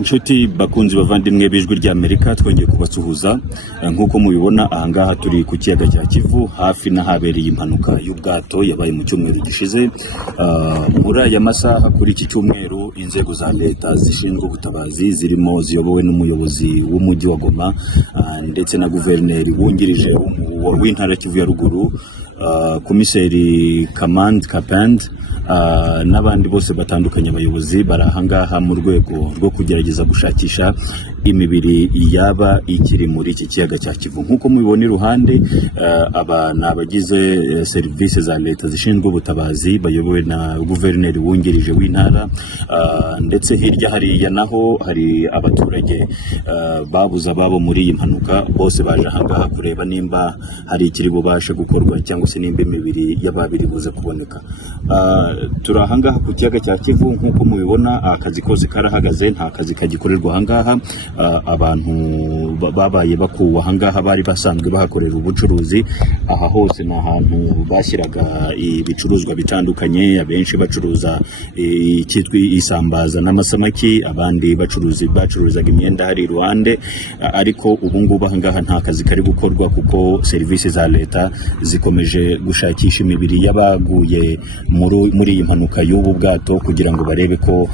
inshuti bakunzi bavandimwe bijwi rya Amerika twongeye kubasuhuza nkuko mubibona ahangaha turi ku kiyaga cya Kivu hafi n'ahabereye impanuka y'ubwato yabaye mu cyumweru gishize. Muri aya masaha kuri iki cyumweru inzego za leta zishinzwe ubutabazi zirimo ziyobowe n'umuyobozi w'umujyi wa Goma ndetse na guverineri wungirije w'intara Kivu ya ruguru, komiseri Kamand Kapend n'abandi bose batandukanye abayobozi barahangaha mu rwego rwo kugerageza gushakisha imibiri yaba ikiri muri iki kiyaga cya Kivu. Nkuko mubibona iruhande aba nabagize serivisi za leta zishinzwe ubutabazi bayobowe na guverineri wungirije w'intara, ndetse hirya hariya naho hari abaturage babuze ababo muri iyi mpanuka, bose baje ahangaha kureba nimba hari ikiri bubashe gukorwa cyangwa se nimba imibiri y'ababiri buze kuboneka. Turi ahangaha ku kiyaga cya Kivu nkuko mubibona akazi kose karahagaze, nta kazi kagikorerwa ahangaha. Abantu babaye bakuwe ahangaha bari basanzwe bahakorera ubucuruzi. Aha hose ni ahantu bashyiraga ibicuruzwa bitandukanye, abenshi bacuruza ikitwa isambaza n'amasamaki, abandi bacuruzaga imyenda hari iruhande, ariko ubu ngubu ahangaha nta kazi kari gukorwa kuko serivisi za leta zikomeje gushakisha imibiri y'abaguye muri iyi mpanuka y'ubu bwato kugira ngo barebe ko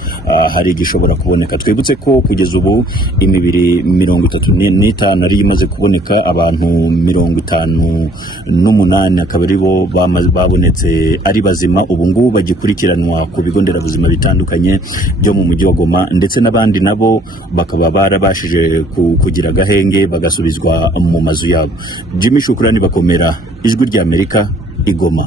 hari igishobora kuboneka. Twibutse ko kugeza ubu imibiri 35 ari imaze kuboneka, abantu 58 akaba ari bo babonetse ari bazima. Ubu ngubu bagikurikiranwa ku bigo nderabuzima bitandukanye byo mu mujyi wa Goma, ndetse n'abandi nabo bakaba barabashije kugira agahenge bagasubizwa mu mazu yabo. Jimmy Shukrani Bakomera, ijwi rya Amerika, i Goma.